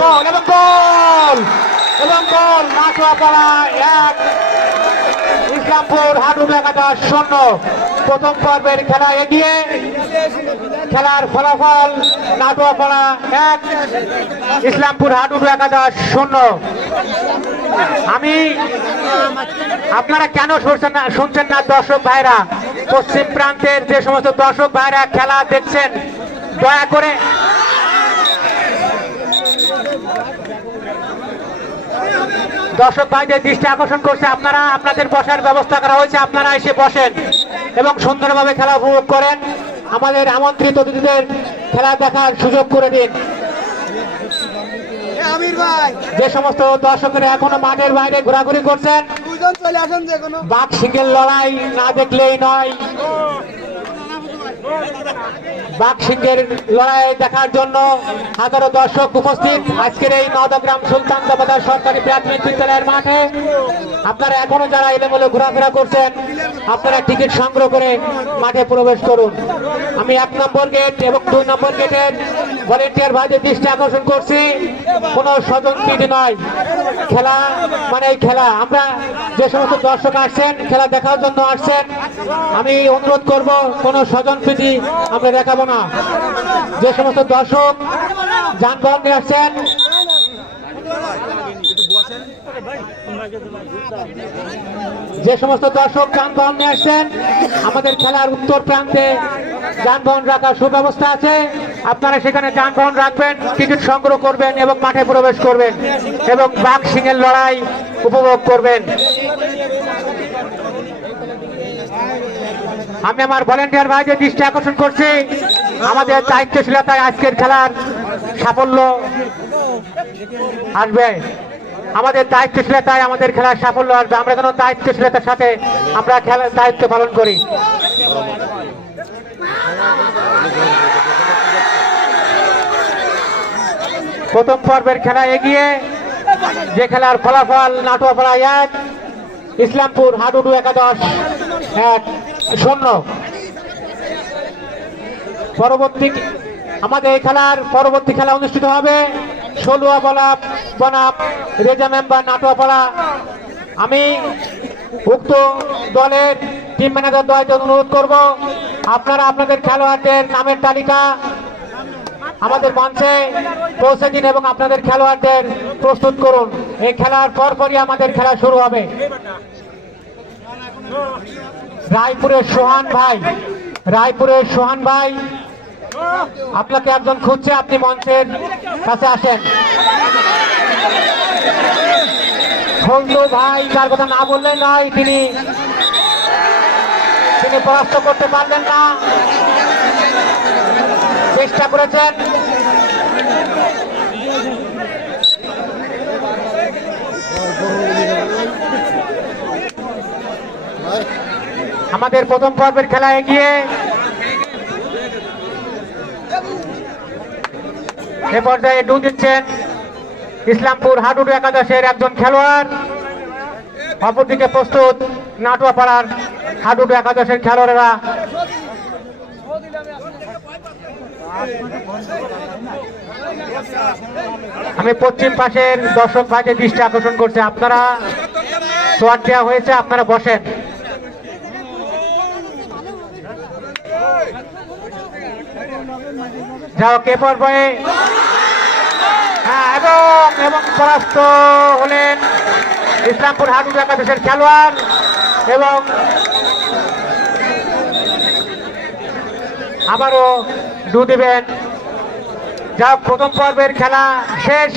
গোল এবং গোল! এবং গোল নাচুয়াপাড়া এক, ইসলামপুর হাডুড একাদশ শূন্য। প্রথম পর্বের খেলা এগিয়ে, খেলার ফলাফল নাটুয়াপাড়া এক, ইসলামপুর হাডুডু একাদশ শূন্য। আমি, আপনারা কেন শুনছেন না শুনছেন না, দর্শক ভাইরা? পশ্চিম প্রান্তের যে সমস্ত দর্শক ভাইরা খেলা দেখছেন, দয়া করে দর্শক ভাইদের দৃষ্টি আকর্ষণ করছে আপনারা আপনাদের বসার ব্যবস্থা করা হয়েছে আপনারা এসে বসেন এবং সুন্দরভাবে খেলা উপভোগ করেন। আমাদের আমন্ত্রিত অতিথিদের খেলা দেখার সুযোগ করে দিন। যে সমস্ত দর্শকেরা এখনও মাঠের বাইরে ঘোরাঘুরি করছেন চলে আসেন যে বাঘ সিংহের লড়াই না দেখলেই নয়। বাঘ সিংহের লড়াই দেখার জন্য হাজারো দর্শক উপস্থিত। আজকের এই নদগ্রাম সুলতান দাবাদার সরকারি প্রাথমিক বিদ্যালয়ের মাঠে আপনারা এখনও যারা এলোমেলো ঘোরাফেরা করছেন, আপনারা টিকিট সংগ্রহ করে মাঠে প্রবেশ করুন। আমি এক নম্বর গেট এবং দুই নম্বর গেটের ভলেন্টিয়ার ভাইদের দৃষ্টি আকর্ষণ করছি। কোনো স্বজন পিঠি নয় খেলা মানে খেলা। আমরা যে সমস্ত দর্শক আসছেন, খেলা দেখার জন্য আসছেন, আমি অনুরোধ করব, কোনো স্বজন প্রীতি আমরা দেখাবো না। যে সমস্ত দর্শক যানবাহন নিয়ে আসছেন, যে সমস্ত দর্শক যানবাহন নিয়ে আসছেন, আমাদের খেলার উত্তর প্রান্তে যানবাহন রাখার সুব্যবস্থা আছে। আপনারা সেখানে যানবাহন রাখবেন, টিকিট সংগ্রহ করবেন এবং মাঠে প্রবেশ করবেন এবং বাঘ সিংহের লড়াই উপভোগ করবেন। আমি আমার ভলেন্টিয়ার ভাইদের দৃষ্টি আকর্ষণ করছি। আমাদের দায়িত্বশীলতায় আজকের খেলার সাফল্য আসবে। আমাদের দায়িত্বশীলতায় আমাদের খেলার সাফল্য আসবে। আমরা যেন দায়িত্বশীলতার সাথে আমরা খেলার দায়িত্ব পালন করি। প্রথম পর্বের খেলা এগিয়ে, যে খেলার ফলাফল নাটুয়াপাড়া এক, ইসলামপুর হাডুডু একাদশ এক, শূন্য। পরবর্তী আমাদের এই খেলার পরবর্তী খেলা অনুষ্ঠিত হবে ষোলোয়া বলাপ বনাপ রেজা মেম্বার নাটোয়াপাড়া। আমি উক্ত দলের টিম ম্যানেজার দয়কে অনুরোধ করব, আপনারা আপনাদের খেলোয়াড়দের নামের তালিকা আমাদের মঞ্চে পৌঁছে দিন এবং আপনাদের খেলোয়াড়দের প্রস্তুত করুন। এই খেলার পরপরই আমাদের খেলা শুরু হবে। রায়পুরের সোহান ভাই, রায়পুরের সোহান ভাই, আপনাকে একজন খুঁজছে, আপনি মঞ্চের কাছে আসেন। ফজলু ভাই, যার কথা না বললে নয়, তিনি তিনি পরাস্ত করতে পারলেন না। চেষ্টা করেছেন। আমাদের প্রথম পর্বের খেলা এগিয়ে। এ পর্যায়ে ডু দিচ্ছেন ইসলামপুর হাডুডু একাদশের একজন খেলোয়াড়। অপরদিকে প্রস্তুত নাটুয়াপাড়ার হাডুডু একাদশের খেলোয়াড়েরা। আমি পশ্চিম পাশের দর্শক ভাইদের দৃষ্টি আকর্ষণ করছি। আপনারা সোয়ার দেওয়া হয়েছে, আপনারা বসেন। যাও কে পর্যায়ে হ্যাঁ এবং এবং পরাস্ত হলেন ইসলামপুর হাডুডু একাদশের খেলোয়াড় এবং আবারও ডু দিবেন। যা প্রথম পর্বের খেলা শেষ।